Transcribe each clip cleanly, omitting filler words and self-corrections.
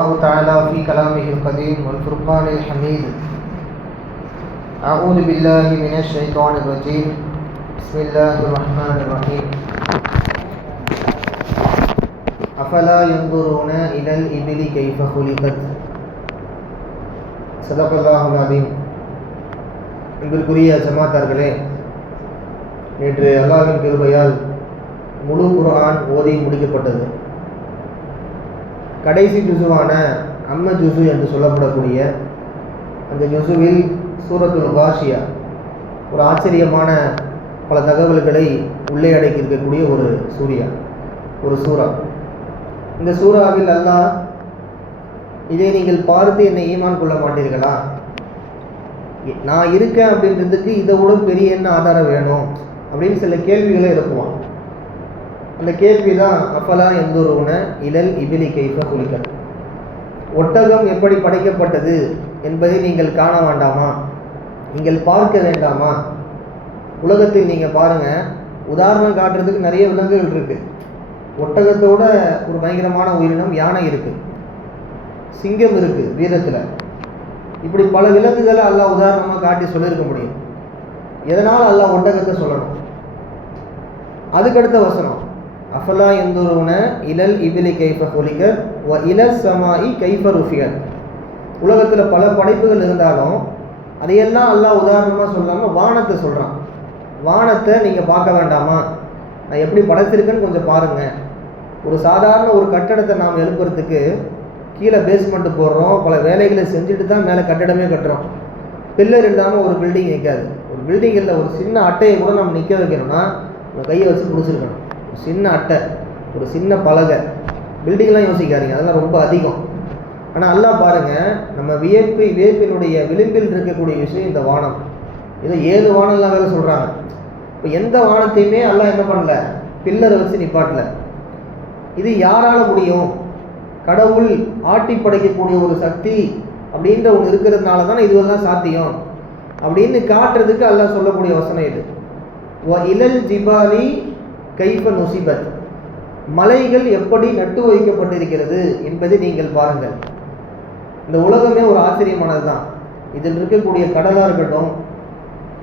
الله تعالى في كلامه القديم والفرقان الحميد. أعوذ بالله من الشيطان الرجيم. بسم الله الرحمن الرحيم. أفلا ينظرون إلى الإبل كيف خلقت. صدق الله العظيم. அன்பிற்குரிய ஜமாத்தார்களே, நேற்று அல்லாஹ்வின் கிருபையால் முழு குர்ஆன் ஓதி முடிக்கப்பட்டது. கடைசி ஜுசுவான அம்ம ஜுசு என்று சொல்லப்படக்கூடிய அந்த ஜுசுவில் சூரத்துல் காஷியா ஒரு ஆச்சரியமான பல தகவல்களை உள்ளே அடக்கி இருக்கக்கூடிய ஒரு சூரா. இந்த சூறாவில் அல்லாஹ், இதை நீங்கள் பார்த்து என்னை ஈமான் கொள்ள மாட்டீர்களா, நான் இருக்கேன் அப்படின்றதுக்கு இதை விட பெரிய என்ன ஆதாரம் வேணும் அப்படின்னு சில கேள்விகளை எழுப்புவான். அந்த கேள்வி தான் அஃபலா யன்துரூன இலல் இபிலி கைஃப குலிகத். ஒட்டகம் எப்படி படைக்கப்பட்டது என்பதை நீங்கள் காண வேண்டாமா, நீங்கள் பார்க்க வேண்டாமா? உலகத்தில் நீங்கள் பாருங்கள், உதாரணம் காட்டுறதுக்கு நிறைய விலங்குகள் இருக்குது. ஒட்டகத்தோட ஒரு பயங்கரமான உயிரினம் யானை இருக்குது, சிங்கம் இருக்குது வீரத்தில். இப்படி பல விலங்குகளை அல்லாஹ் உதாரணமாக காட்டி சொல்லியிருக்க முடியும். எதனால் அல்லாஹ் ஒட்டகத்தை சொல்லணும்? அதுக்கடுத்த வசனம், அஃபலா யன்துரூன இலல் இபிலி கைஃப குலிகத் வ இலஸ் ஸமாஇ கைஃப ருஃபியத். உலகத்தில் பல படைப்புகள் இருந்தாலும் அதையெல்லாம் அல்லாஹ் உதாரணமாக சொல்லாமல் வானத்தை சொல்கிறான். வானத்தை நீங்கள் பார்க்க வேண்டாமா, நான் எப்படி படைச்சிருக்கேன்னு கொஞ்சம் பாருங்கள். ஒரு சாதாரண ஒரு கட்டடத்தை நாம் எழுப்புறதுக்கு கீழே பேஸ்மெண்ட்டு போடுறோம், பல வேலைகளை செஞ்சுட்டு தான் மேலே கட்டடமே கட்டுறோம். பில்லர் இல்லாமல் ஒரு பில்டிங் நிற்காது. ஒரு பில்டிங்கில் ஒரு சின்ன அட்டையை கூட நம்ம நிற்க வைக்கணும்னா நம்ம கையை வச்சு பிடிச்சிருக்கணும். ஒரு சின்ன அட்டை, ஒரு சின்ன பலகை, பில்டிங்லாம் யோசிக்காதீங்க, அதெல்லாம் ரொம்ப அதிகம். ஆனால் அல்லாஹ் பாருங்கள், நம்ம வியப்பினுடைய விளிம்பில் இருக்கக்கூடிய விஷயம் இந்த வானம். ஏதோ 7 வானம்லாம் வேறு சொல்கிறாங்க. இப்போ எந்த வானத்தையுமே அல்லாஹ் என்ன பண்ணல, பில்லரை வச்சு நிப்பாட்டல. இது யாரால் முடியும்? கடவுள் ஆட்டி படைக்கக்கூடிய ஒரு சக்தி அப்படின்ற ஒன்று இருக்கிறதுனால தானே இதுவெல்லாம் சாத்தியம் அப்படின்னு காட்டுறதுக்கு அல்லாஹ் சொல்லக்கூடிய வசனம் இது. வ இலல் ஜிபாலி கைஃப நுசிபத். மலைகள் எப்படி நட்டு வைக்கப்பட்டிருக்கிறது என்பதை நீங்கள் பாருங்கள். இந்த உலகமே ஒரு ஆச்சரியமானது தான். இதில் இருக்கக்கூடிய கடலாக இருக்கட்டும்,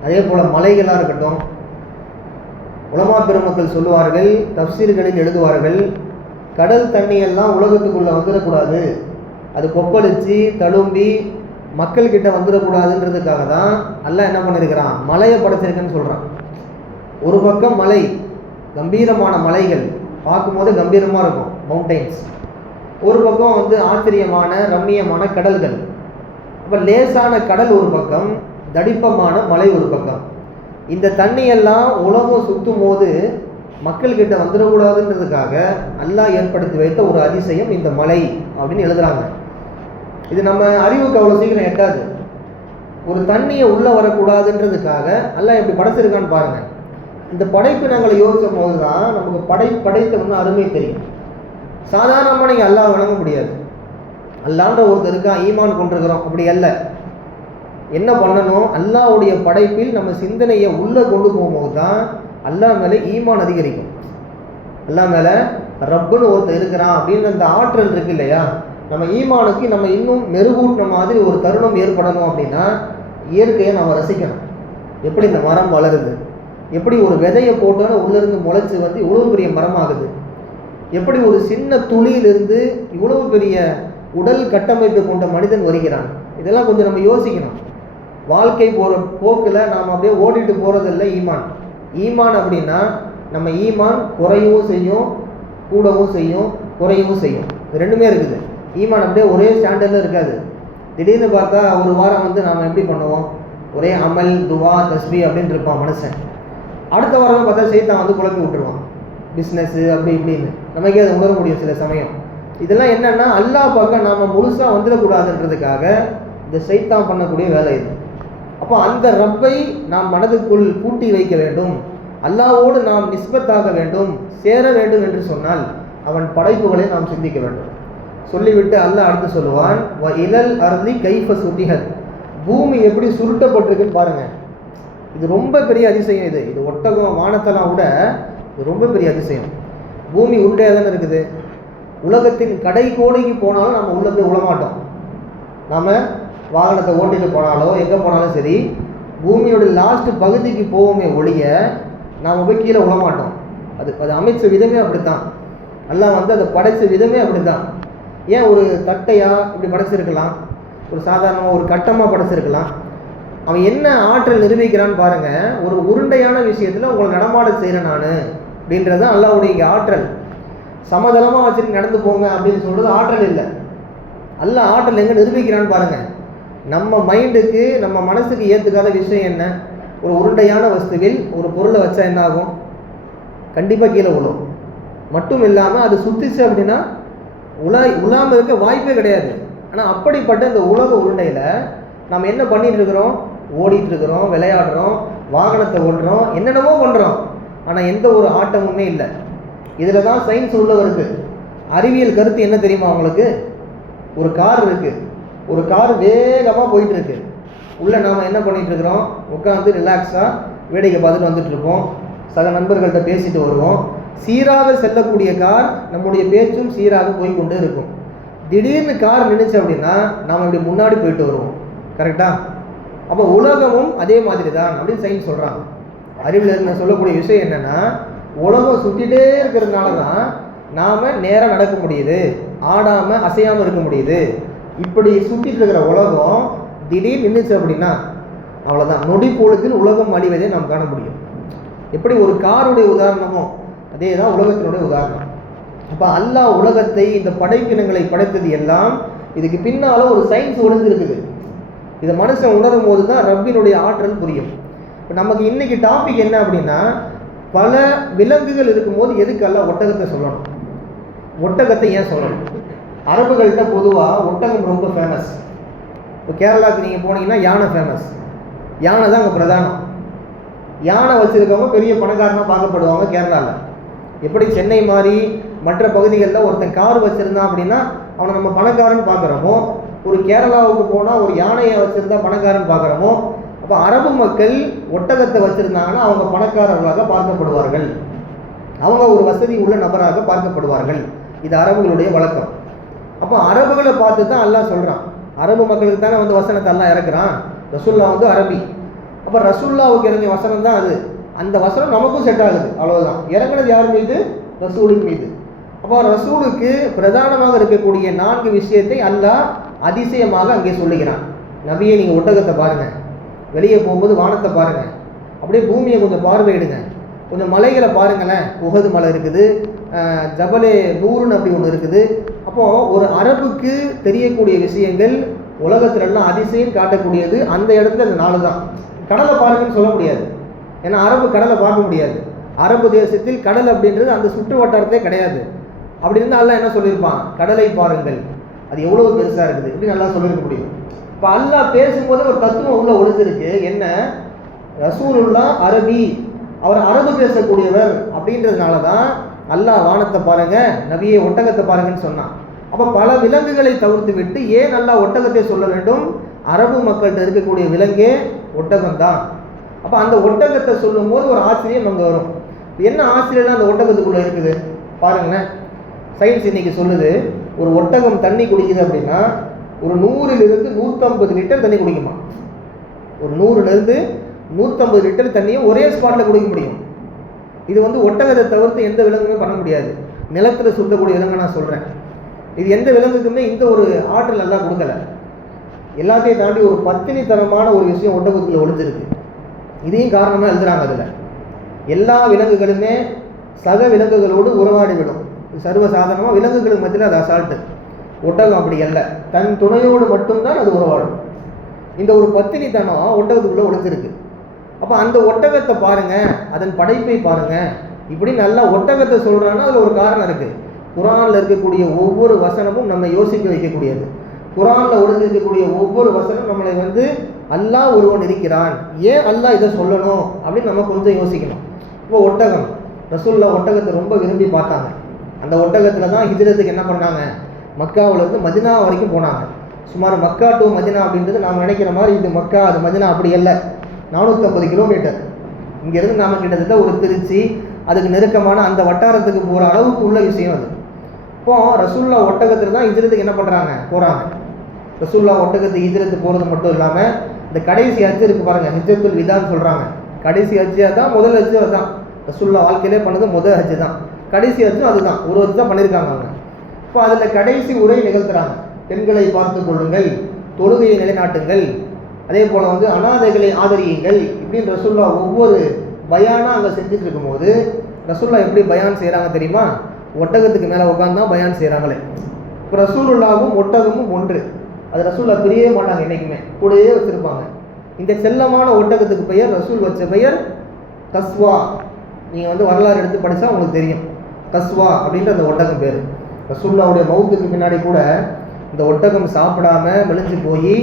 அதே போல் மலைகளாக இருக்கட்டும். உலமா பெருமக்கள் சொல்லுவார்கள், தஃப்சீர்களில் எழுதுவார்கள், கடல் தண்ணியெல்லாம் உலகத்துக்குள்ளே வந்துடக்கூடாது, அது கொப்பளிச்சு தழும்பி மக்கள்கிட்ட வந்துடக்கூடாதுன்றதுக்காக தான் அல்லாஹ் என்ன பண்ணியிருக்கிறான், மலையை படைச்சிருக்குன்னு சொல்கிறான். ஒரு பக்கம் மலை, கம்பீரமான மலைகள் பார்க்கும்போது கம்பீரமாக இருக்கும், மவுண்டைன்ஸ். ஒரு பக்கம் ஆச்சரியமான ரம்மியமான கடல்கள். அப்போ லேசான கடல் ஒரு பக்கம், தடிப்பமான மலை ஒரு பக்கம். இந்த தண்ணியெல்லாம் உலகம் சுற்றும் போது மக்கள்கிட்ட வந்துடக்கூடாதுன்றதுக்காக அல்லாஹ் ஏற்படுத்தி வைத்த ஒரு அதிசயம் இந்த மலை அப்படின்னு எழுதுறாங்க. இது நம்ம அறிவுக்கு அவ்வளோ சீக்கிரம் எட்டாது. ஒரு தண்ணியை உள்ளே வரக்கூடாதுன்றதுக்காக அல்லாஹ் எப்படி படைச்சிருக்கான்னு பாருங்கள். இந்த படைப்பு நாங்கள் யோசிக்கும் போது தான் நமக்கு படைத்த அருமை தெரியும். சாதாரணமாக நீங்கள் அல்லாஹ் வணங்க முடியாது. அல்லான்ற ஒருத்தர் இருக்கா, ஈமான் கொண்டிருக்கிறோம், அப்படி அல்ல. என்ன பண்ணணும், அல்லாஹ்வுடைய படைப்பில் நம்ம சிந்தனையை உள்ளே கொண்டு போகும்போது தான் அல்லாஹ் மேலே ஈமான் அதிகரிக்கும். அல்லாஹ் மேலே ரப்புன்னு ஒருத்தர் இருக்கிறான் அப்படின்னு அந்த ஆற்றல் இருக்கு இல்லையா, நம்ம ஈமானுக்கு நம்ம இன்னும் மெருகூட்டின மாதிரி ஒரு தருணம் ஏற்படணும். அப்படின்னா இயற்கையை நம்ம ரசிக்கணும். எப்படி இந்த மரம் வளருது, எப்படி ஒரு விதையை போட்டோன்னு உள்ளிருந்து முளைச்சி இவ்வளவு பெரிய மரமாகுது, எப்படி ஒரு சின்ன துளியிலிருந்து இவ்வளவு பெரிய உடல் கட்டமைப்பு கொண்ட மனிதன் வருகிறான். இதெல்லாம் கொஞ்சம் நம்ம யோசிக்கணும். வாழ்க்கை போகிற போக்கில் நாம் அப்படியே ஓடிட்டு போகிறதில்ல ஈமான். ஈமான் அப்படின்னா நம்ம ஈமான் குறையவும் செய்யும், கூடவும் செய்யும், குறையவும் செய்யும். இது ரெண்டுமே இருக்குது. ஈமான் அப்படியே ஒரே ஸ்டாண்டர்டில் இருக்காது. திடீர்னு பார்த்தா ஒரு வாரம் நாம் எப்படி பண்ணுவோம், ஒரே அமல் துவா தஸ்பி அப்படின்னு இருப்பான் மனுஷன். அடுத்த வாரம் பார்த்தா சைத்தான் குழப்பி விட்டுருவான், பிஸ்னஸ்ஸு அப்படி இப்படின்னு. நமக்கே அதை உணர முடியும் சில சமயம். இதெல்லாம் என்னென்னா அல்லாஹ் பக்கம் நாம் முழுசாக வந்துடக்கூடாதுன்றதுக்காக இந்த சைத்தான் பண்ணக்கூடிய வேலை இது. அப்போ அந்த ரப்பை நாம் மனதுக்குள் பூட்டி வைக்க வேண்டும், அல்லாஹ்வோடு நாம் நிஸ்பத்தாக வேண்டும், சேர வேண்டும் என்று சொன்னால் அவன் படைப்புகளை நாம் சிந்திக்க வேண்டும். சொல்லிவிட்டு அல்லாஹ் அடுத்து சொல்லுவான், வ இலல் அர்தி கைஃப சுதிஹத். பூமி எப்படி சுருட்டப்பட்டிருக்குன்னு பாருங்கள். இது ரொம்ப பெரிய அதிசயம். இது ஒட்டகம் வானத்தெல்லாம் விட இது ரொம்ப பெரிய அதிசயம். பூமி உருண்டையாக தானே இருக்குது. உலகத்தின் கடை கோடிக்கு போனாலும் நம்ம உள்ளே போய் விழமாட்டோம். நாம் வாகனத்தை ஓட்டிட்டு போனாலோ எங்கே போனாலும் சரி, பூமியோட லாஸ்ட் பகுதிக்கு போவோமே ஒழிய நாம் போய் கீழே விழமாட்டோம். அது அமைச்ச விதமே அப்படித்தான். அல்லாஹ் அதை படைச்ச விதமே அப்படித்தான். ஏன் ஒரு தட்டையாக இப்படி படைச்சிருக்கலாம், ஒரு சாதாரணமாக ஒரு கட்டமாக படைச்சிருக்கலாம். அவன் என்ன ஆற்றல் நிரூபிக்கிறான்னு பாருங்கள். ஒரு உருண்டையான விஷயத்தில் உங்களை நடமாட செய்கிறேன் நான் அப்படின்றது தான் அல்லாஹ்வுடைய இங்கே ஆற்றல். சமதளமாக வச்சுட்டு நடந்து போங்க அப்படின்னு சொல்கிறது ஆற்றல் இல்லை. அல்லாஹ் ஆற்றல் எங்கே நிரூபிக்கிறான்னு பாருங்கள். நம்ம மைண்டுக்கு நம்ம மனசுக்கு ஏற்றுக்காத விஷயம் என்ன? ஒரு உருண்டையான வஸ்துவில் ஒரு பொருளை வச்சா என்ன ஆகும்? கண்டிப்பாக கீழே விழும். மட்டும் இல்லாமல் அது சுத்திச்சு அப்படின்னா உலாமல் இருக்க வாய்ப்பே கிடையாது. ஆனால் அப்படிப்பட்ட இந்த உலக உருண்டையில் நம்ம என்ன பண்ணிட்டு இருக்கிறோம்? ஓடிட்டு இருக்கிறோம், விளையாடுறோம், வாகனத்தை ஓடுறோம், என்னென்னமோ பண்ணுறோம். ஆனால் எந்த ஒரு ஆட்டமுமே இல்லை. இதில் தான் சயின்ஸ் உள்ள வருது. அறிவியல் கருத்து என்ன தெரியுமா உங்களுக்கு? ஒரு கார் இருக்குது, ஒரு கார் வேகமாக போயிட்டுருக்கு. உள்ளே நாம் என்ன பண்ணிகிட்டு இருக்கிறோம்? உட்காந்து ரிலாக்ஸாக வேடிக்கை பார்த்துட்டு வந்துட்டுருப்போம், சக நண்பர்கள்ட்ட பேசிட்டு வருவோம். சீராக செல்லக்கூடிய கார், நம்முடைய பேச்சும் சீராக போய் கொண்டே இருக்கும். திடீர்னு கார் நின்றுச்சு அப்படின்னா நாம் இப்படி முன்னாடி போயிட்டு வருவோம். கரெக்டாக? அப்போ உலகமும் அதே மாதிரி தான் அப்படின்னு சயின்ஸ் சொல்கிறாங்க. அறிவில் சொல்லக்கூடிய விஷயம் என்னென்னா, உலகம் சுற்றிகிட்டே இருக்கிறதுனால தான் நாம் நேராக நடக்க முடியுது, ஆடாமல் அசையாமல் இருக்க முடியுது. இப்படி சுற்றிட்டு இருக்கிற உலகம் திடீர்னு நின்றுச்சு அப்படின்னா அவ்வளோதான், நொடி பொழுதில் உலகம் அழிவதை நாம் காண முடியும். எப்படி ஒரு காருடைய உதாரணமோ அதே தான் உலகத்தினுடைய உதாரணம். அப்போ அல்லாஹ் உலகத்தை, இந்த படைப்பினங்களை படைத்தது எல்லாம் இதுக்கு பின்னால் ஒரு சயின்ஸ் ஒளிஞ்சிருக்குது. இதை மனுஷன் உணரும் போது தான் ரப்பினுடைய ஆற்றல் புரியும். இப்போ நமக்கு இன்னைக்கு டாபிக் என்ன அப்படின்னா, பல விலங்குகள் இருக்கும்போது எதுக்கெல்லாம் ஒட்டகத்தை சொல்லணும்? ஒட்டகத்தை ஏன் சொல்லணும்? அரபுகள்கிட்ட பொதுவாக ஒட்டகம் ரொம்ப ஃபேமஸ். இப்போ கேரளாவுக்கு நீங்கள் போனீங்கன்னா யானை ஃபேமஸ். யானை தான் அங்கே பிரதானம். யானை வச்சுருக்கவங்க பெரிய பணக்காரனாக பார்க்கப்படுவாங்க கேரளாவில். எப்படி சென்னை மாதிரி மற்ற பகுதிகளில் ஒருத்தன் கார் வச்சுருந்தான் அப்படின்னா அவனை நம்ம பணக்காரன் பார்க்குறோமோ, ஒரு கேரளாவுக்கு போனால் ஒரு யானையை வச்சுருந்தா பணக்காரன் பார்க்குறோமோ, அப்போ அரபு மக்கள் ஒட்டகத்தை வச்சுருந்தாங்கன்னா அவங்க பணக்காரர்களாக பார்க்கப்படுவார்கள், அவங்க ஒரு வசதி உள்ள நபராக பார்க்கப்படுவார்கள். இது அரபுகளுடைய வழக்கம். அப்போ அரபுகளை பார்த்து தான் அல்லாஹ் சொல்கிறான். அரபு மக்களுக்கு தானே வசனத்தை அல்லாஹ் இறக்குறான். ரசூல்லா அரபி. அப்போ ரசூல்லாவுக்கு இறங்கிய வசனம் தான் அது. அந்த வசனம் நமக்கும் செட் ஆகுது, அவ்வளோதான். இறங்குனது யார் மீது? ரசூலின் மீது. அப்போ ரசூலுக்கு பிரதானமாக இருக்கக்கூடிய 4 விஷயத்தை அல்லாஹ் அதிசயமாக அங்கே சொல்லுகிறான். நபியை நீங்கள் ஒட்டகத்தை பாருங்கள், வெளியே போகும்போது வானத்தை பாருங்கள், அப்படியே பூமியை கொஞ்சம் பார்வையிடுங்க, கொஞ்சம் மலைகளை பாருங்களேன். உஹது மலை இருக்குது, ஜபலே நூறுன்னு அப்படி ஒன்று இருக்குது. அப்போது ஒரு அரபுக்கு தெரியக்கூடிய விஷயங்கள் உலகத்திலெல்லாம் அதிசயம் காட்டக்கூடியது அந்த இடத்துல அந்த 4 தான். கடலை பாருங்கன்னு சொல்ல முடியாது, ஏன்னா அரபு கடலை பார்க்க முடியாது. அரபு தேசத்தில் கடல் அப்படின்றது அந்த சுற்று வட்டாரத்தே கிடையாது. அப்படி இருந்தால் அல்லாஹ் என்ன சொல்லியிருப்பான்? கடலை பாருங்கள், அது எவ்வளோ பெருசாக இருக்குது, இப்படி நல்லா சொல்லியிருக்க முடியும். இப்போ அல்லாஹ் பேசும்போது ஒரு தத்துவம் உள்ள ஒளிஞ்சிருக்கு. என்ன? ரசூலுல்லா அரபி, அவர் அரபு பேசக்கூடியவர் அப்படின்றதுனால தான் அல்லாஹ் வானத்தை பாருங்க, நபியை ஒட்டகத்தை பாருங்கன்னு சொன்னான். அப்போ பல விலங்குகளை தவிர்த்து விட்டு ஏன் அல்லாஹ் ஒட்டகத்தை சொல்ல வேண்டும்? அரபு மக்கள்கிட்ட இருக்கக்கூடிய விலங்கே ஒட்டகம் தான். அப்போ அந்த ஒட்டகத்தை சொல்லும் போது ஒரு ஆச்சரியம் அங்கே வரும். என்ன ஆச்சரியம் அந்த ஒட்டகத்துக்குள்ளே இருக்குது பாருங்களேன். சயின்ஸ் இன்னைக்கு சொல்லுது, ஒரு ஒட்டகம் தண்ணி குடிக்குது அப்படின்னா ஒரு 100லிருந்து 150 லிட்டர் தண்ணி குடிக்குமா. ஒரு 100லிருந்து 150 லிட்டர் தண்ணியை ஒரே ஸ்பாட்டில் குடிக்க முடியும். இது ஒட்டகத்தை தவிர்த்து எந்த விலங்குமே பண்ண முடியாது. நிலத்தில் சுத்தக்கூடிய விலங்கு நான் சொல்கிறேன். இது எந்த விலங்குக்குமே இந்த ஒரு ஆற்றல் நல்லா கொடுக்கல. எல்லாத்தையும் தாண்டி ஒரு பத்தினித்தனமான ஒரு விஷயம் ஒட்டகத்துக்குள்ள ஒளிஞ்சிருக்கு. இதையும் காரணமாக எழுதுறாங்க. அதில் எல்லா விலங்குகளுமே சக விலங்குகளோடு உறவாடிவிடும். சர்வசாதாரணமாக விலங்குகளுக்கு மத்தியில் அது அசால்ட்டு. ஒட்டகம் அப்படி அல்ல, தன் துணையோடு மட்டும்தான் அது உறவாடும். இந்த ஒரு பத்தினித்தனம் ஒட்டகத்துக்குள்ளே ஒளிஞ்சிருக்கு. அப்போ அந்த ஒட்டகத்தை பாருங்கள், அதன் படைப்பை பாருங்கள், இப்படி நல்லா ஒட்டகத்தை சொல்கிறான்னா அதில் ஒரு காரணம் இருக்குது. குரானில் இருக்கக்கூடிய ஒவ்வொரு வசனமும் நம்ம யோசிக்க வைக்கக்கூடியது. குரானில் ஒளிஞ்சிருக்கக்கூடிய ஒவ்வொரு வசனம் நம்மளை அல்லாஹ் ஒருவன் இருக்கிறான், ஏன் அல்லாஹ் இதை சொல்லணும் அப்படின்னு நம்ம கொஞ்சம் யோசிக்கணும். இப்போ ஒட்டகம், ரசூலுல்லாஹ் ஒட்டகத்தை ரொம்ப விரும்பி பார்த்தாங்க. அந்த ஒட்டகத்தில் தான் ஹிஜ்ரத்துக்கு என்ன பண்ணாங்க? மக்காவிலேருந்து மதினா வரைக்கும் போனாங்க. சுமார் மக்கா டு மதினா அப்படின்றது நாம் நினைக்கிற மாதிரி இது மக்கா அது மதினா அப்படி இல்லை. 450 கிலோமீட்டர். இங்கேருந்து நாம் கிட்டத்தட்ட ஒரு திருச்சி அதுக்கு நெருக்கமான அந்த வட்டாரத்துக்கு போகிற அளவுக்கு உள்ள விஷயம் அது. அப்போ ரசூல்லா ஒட்டகத்தில் தான் ஹிஜ்ரத்துக்கு என்ன பண்ணுறாங்க, போகிறாங்க. ரசூல்லா ஒட்டகத்துக்கு ஹிஜ்ரத்து போகிறது மட்டும் இல்லாமல் இந்த கடைசி ஹஜ் இருக்கு பாருங்கள், ஹிஜ்ரத்துல் விதான்னு சொல்கிறாங்க. கடைசி ஹஜ்ஜாக தான், முதல் ஹஜ்ஜு அதுதான். ரசூல்லா வாழ்க்கையிலே பண்ணது முதல் ஹஜ்ஜு தான். கடைசி ஹஜ்ஜும் அதுதான், ஒரு ஹஜ் தான் பண்ணியிருக்காங்க அவங்க. இப்போ அதில் கடைசி உரை நிகழ்த்துறாங்க. பெண்களை பார்த்து கொள்ளுங்கள், தொழுகையை நிலைநாட்டுங்கள், அதே போல் அனாதைகளை ஆதரியுங்கள், இப்படின்னு ரசூல்லா ஒவ்வொரு பயானாக அங்கே செஞ்சுட்டு இருக்கும்போது ரசூல்லா எப்படி பயான் செய்கிறாங்க தெரியுமா? ஒட்டகத்துக்கு மேலே உட்காந்து தான் பயான் செய்கிறாங்களே. இப்போ ரசூலுல்லாவும் ஒட்டகமும் ஒன்று, அது ரசூல்லா பிரியவே மாட்டாங்க, என்றைக்குமே கூடயே வச்சுருப்பாங்க. இந்த செல்லமான ஒட்டகத்துக்கு பெயர், ரசூல் வச்ச பெயர் கஸ்வா. நீங்கள் வரலாறு எடுத்து படித்தா உங்களுக்கு தெரியும். கஸ்வா அப்படின்ற அந்த ஒட்டகம் பேர். ரசூல்லாவுடைய மௌத்துக்கு பின்னாடி கூட இந்த ஒட்டகம் சாப்பிடாம மெலிஞ்சு போய்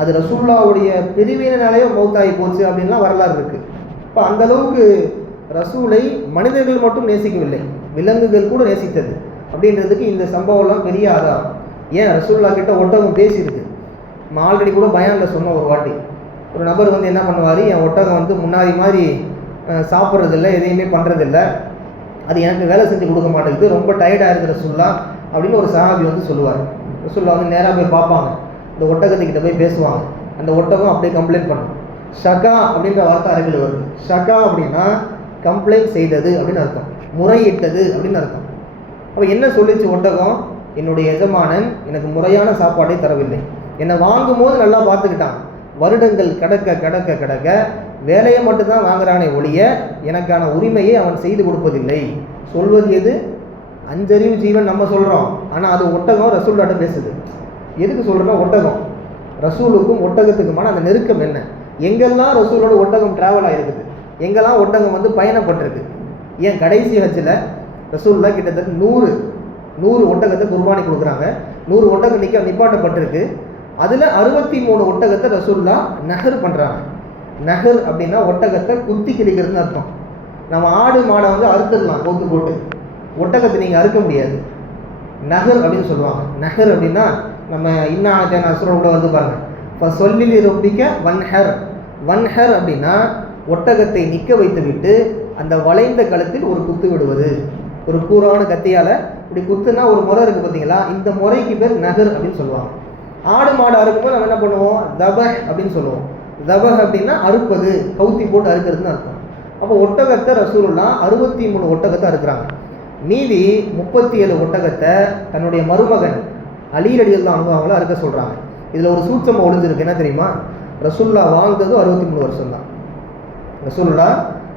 அது ரசூல்லாவுடைய பிரிவினாலேயே மௌத்தாகி போச்சு அப்படின்லாம் வரலாறு இருக்குது. இப்போ அந்தளவுக்கு ரசூலை மனிதர்கள் மட்டும் நேசிக்கவில்லை, விலங்குகள் கூட நேசித்தது அப்படின்றதுக்கு இந்த சம்பவம்லாம் பெரிய ஆதாரம். ஏன் ரசூல்லா கிட்ட ஒட்டகம் பேசியிருக்கு. நம்ம ஆல்ரெடி கூட பயானில் சொன்ன ஒரு வாட்டி, ஒரு நபர் என்ன பண்ணுவார், என் ஒட்டகம் முன்னாடி மாதிரி சாப்பிட்றதில்ல, எதையுமே பண்ணுறதில்ல, அது எனக்கு வேலை செஞ்சு கொடுக்க மாட்டேங்குது, ரொம்ப டயர்டாக இருக்குது ரசூல்லா அப்படின்னு ஒரு சஹாபி சொல்லுவார். ரசூல்லா நேராக போய் பார்ப்பாங்க, இந்த ஒட்டகத்துக்கிட்ட போய் பேசுவாங்க. அந்த ஒட்டகம் அப்படியே கம்ப்ளைண்ட் பண்ணும். ஷகா அப்படின்ற வார்த்தை அரபில் வருது. ஷகா அப்படின்னா கம்ப்ளைண்ட் செய்தது அப்படின்னு அர்த்தம், முறையிட்டது அப்படின்னு அர்த்தம். அப்போ என்ன சொல்லிச்சு ஒட்டகம்? என்னுடைய எஜமானன் எனக்கு முறையான சாப்பாடை தரவில்லை, என்னை வாங்கும் போது நல்லா பார்த்துக்கிட்டான், வருடங்கள் கடக்க கடக்க கடக்க வேலையை மட்டும்தான் வாங்குறானே ஒழிய எனக்கான உரிமையை அவன் செய்து கொடுப்பதில்லை. சொல்வது எது? அஞ்சறிவு ஜீவன் நம்ம சொல்கிறோம், ஆனால் அது ஒட்டகம் ரசூல்லாட்ட பேசுது. எதுக்கு சொல்கிறோன்னா, ஒட்டகம் ரசூலுக்கும் ஒட்டகத்துக்குமான அந்த நெருக்கம் என்ன? எங்கெல்லாம் ரசூலோட ஒட்டகம் ட்ராவல் ஆகிருக்குது, எங்கெல்லாம் ஒட்டகம் பயணப்பட்டிருக்கு. ஏன் கடைசி ஹஜ்ஜில் ரசூல்லா கிட்டத்தட்ட 100 ஒட்டகத்தை குர்பானி கொடுக்குறாங்க. 100 ஒட்டகம் நிப்பாட்டப்பட்டிருக்கு. அதில் 63 ஒட்டகத்தை ரசூல்லா நஹர் பண்ணுறாங்க. நஹர் அப்படின்னா ஒட்டகத்தை குத்தி கிழிக்கிறதுன்னு அர்த்தம். நம்ம ஆடு மாடை அறுத்துடலாம் கோத்து போட்டு, ஒட்டகத்தை நீங்கள் அறுக்க முடியாது. நஹர் அப்படின்னு சொல்லுவாங்க. நஹர் அப்படின்னா நம்ம இன்னான அசுரோட பாருங்கள், இப்போ சொல்லில் ரொம்பிக்க வன்ஹர். வன்ஹர் அப்படின்னா ஒட்டகத்தை நிற்க வைத்து விட்டு அந்த வளைந்த கழுத்தில் ஒரு குத்து விடுவது. ஒரு கூரான கத்தியால் இப்படி குத்துனா ஒரு முறை இருக்குது பார்த்தீங்களா, இந்த முறைக்கு பேர் நஹர் அப்படின்னு சொல்லுவாங்க. ஆடு மாடு அறுக்கும்போது நம்ம என்ன பண்ணுவோம்? தபஹ் அப்படின்னு சொல்லுவோம். தபஹ் அப்படின்னா அறுப்பது, கவுத்தி போட்டு அறுக்கிறதுன்னு அர்த்தம். அப்போ ஒட்டகத்தை ரசூலுல்லா 63 ஒட்டகத்தை அறுக்கிறாங்க. மீதி 37 ஒட்டகத்தை தன்னுடைய மருமகன் அலி ரலியல்லாஹு அன்ஹு அவங்கள அறுக்க சொல்கிறாங்க. இதில் ஒரு சூட்சமாக ஒளிஞ்சிருக்கு. என்ன தெரியுமா? ரசூலுல்லா வாழ்ந்ததும் 63 வருஷம் தான். ரசூலுல்லா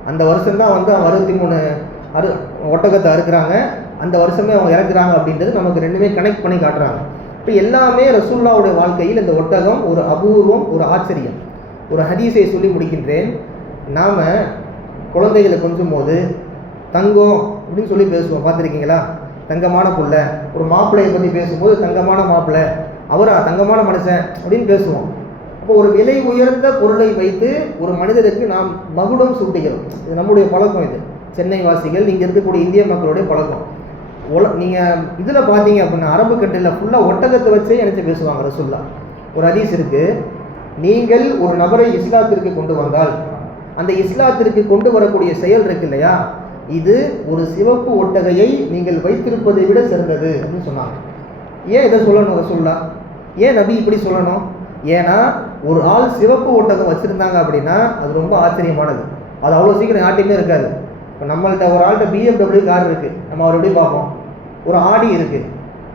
அந்த வருஷம்தான் 63 ஒட்டகத்தை அறுக்கிறாங்க. அந்த வருஷமே அவங்க இறக்குறாங்க அப்படின்றது நமக்கு ரெண்டுமே கனெக்ட் பண்ணி காட்டுறாங்க. இப்போ எல்லாமே ரசூலுல்லாவுடைய வாழ்க்கையில் இந்த ஒட்டகம் ஒரு அபூர்வம், ஒரு ஆச்சரியம். ஒரு ஹதீஸை சொல்லி முடிக்கின்றேன். நாம் குழந்தைகளை கொஞ்சம் போது தங்கம் அப்படின்னு சொல்லி பேசுவோம், பார்த்துருக்கீங்களா? தங்கமான புள்ள. ஒரு மாப்பிள்ளையை பற்றி பேசும்போது தங்கமான மாப்பிள்ளை, அவரா தங்கமான மனுஷன் அப்படின்னு பேசுவோம். அப்போ ஒரு விலை உயர்ந்த பொருளை வைத்து ஒரு மனிதருக்கு நாம் மகுடம் சூட்டுகிறோம். இது நம்முடைய பழக்கம். இது சென்னை வாசிகள், இங்கே இருக்கக்கூடிய இந்திய மக்களுடைய பழக்கம். நீங்கள் இதில் பார்த்தீங்க அப்படின்னா அரபு கண்ட்ரியில் ஃபுல்லாக ஒட்டகத்தை வச்சே நினச்சி பேசுவாங்க ரசூல்லா. ஒரு ஹதீஸ் இருக்குது, நீங்கள் ஒரு நபரை இஸ்லாத்திற்கு கொண்டு வந்தால் அந்த இஸ்லாத்திற்கு கொண்டு வரக்கூடிய செயல் இருக்கு இல்லையா, இது ஒரு சிவப்பு ஒட்டகையை நீங்கள் வைத்திருப்பதை விட சிறந்தது அப்படின்னு சொன்னாங்க. ஏன் இதை சொல்லணும் ரசூல்லா? ஏன் நபி இப்படி சொல்லணும்? ஏன்னா ஒரு ஆள் சிவப்பு ஒட்டகம் வச்சுருந்தாங்க அப்படின்னா அது ரொம்ப ஆச்சரியமானது. அது அவ்வளோ சீக்கிரம் யார்ட்டையுமே இருக்காது. இப்போ நம்மள்கிட்ட ஒரு ஆள்கிட்ட BMW கார் இருக்குது, நம்ம அவர் எப்படி பார்ப்போம்? ஒரு ஆடி இருக்குது,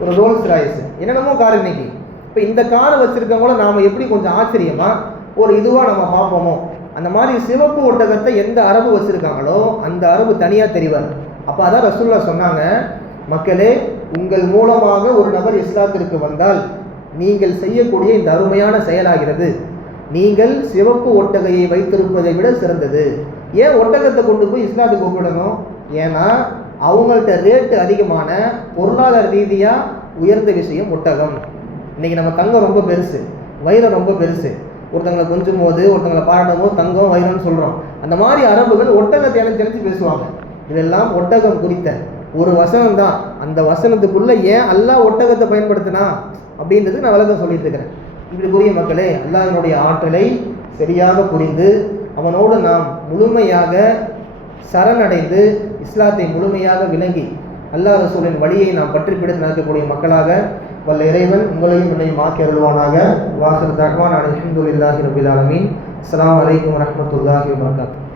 ஒரு ரோல்ஸ் ராய்ஸ், என்னென்னமோ கார் இன்னைக்கு. இப்போ இந்த காரை வச்சுருக்கவங்கள நாம் எப்படி கொஞ்சம் ஆச்சரியமாக ஒரு இதுவாக நம்ம பார்ப்போமோ, அந்த மாதிரி சிவப்பு ஒட்டகத்தை எந்த அரபு வச்சுருக்காங்களோ அந்த அரபு தனியாக தெரிவார். அப்போ அதான் ரசூல்லா சொன்னாங்க, மக்களே உங்கள் மூலமாக ஒரு நபர் இஸ்லாத்திற்கு வந்தால் நீங்கள் செய்யக்கூடிய இந்த அருமையான செயலாகிறது, நீங்கள் சிவப்பு ஒட்டகையை வைத்திருப்பதை விட சிறந்தது. ஏன் ஒட்டகத்தை கொண்டு போய் இஸ்லாத்துக்கு ஒப்பிடணும்? ஏன்னா அவங்கள்ட்ட ரேட்டு அதிகமான, பொருளாதார ரீதியாக உயர்ந்த விஷயம் ஒட்டகம். இன்றைக்கி நம்ம தங்கம் ரொம்ப பெருசு, வைரம் ரொம்ப பெருசு. ஒருத்தங்களை கொஞ்சம் போது ஒருத்தங்களை பாராட்டும் போது தங்கம் வைரம்னு சொல்கிறோம். அந்த மாதிரி அரபுகள் ஒட்டகத்தை எனக்கு பேசுவாங்க. இதெல்லாம் ஒட்டகம் குறித்த ஒரு வசனம் தான். அந்த வசனத்துக்குள்ளே ஏன் அல்லாஹ் ஒட்டகத்தை பயன்படுத்தினா அப்படின்றது நான் விளக்கம் சொல்லிட்டு இருக்கிறேன். இப்படிக்குரிய மக்களே, அல்லாஹ்வினுடைய ஆற்றலை சரியாக புரிந்து அவனோடு நாம் முழுமையாக சரணடைந்து இஸ்லாத்தை முழுமையாக விளங்கி அல்லாஹ் ரசூலின் வழியை நாம் பற்றி பிடித்து நடக்கக்கூடிய மக்களாக வல்ல இறைவன் உங்களையும் என்னையும் ஆக்கி அருள்வானாக. வாஹிர் தஅவானா அல்ஹம்துலில்லாஹி ரப்பில் ஆலமீன். அஸ்ஸலாமு அலைக்கும் வரஹ்மத்துல்லாஹி வபரகாத்துஹு.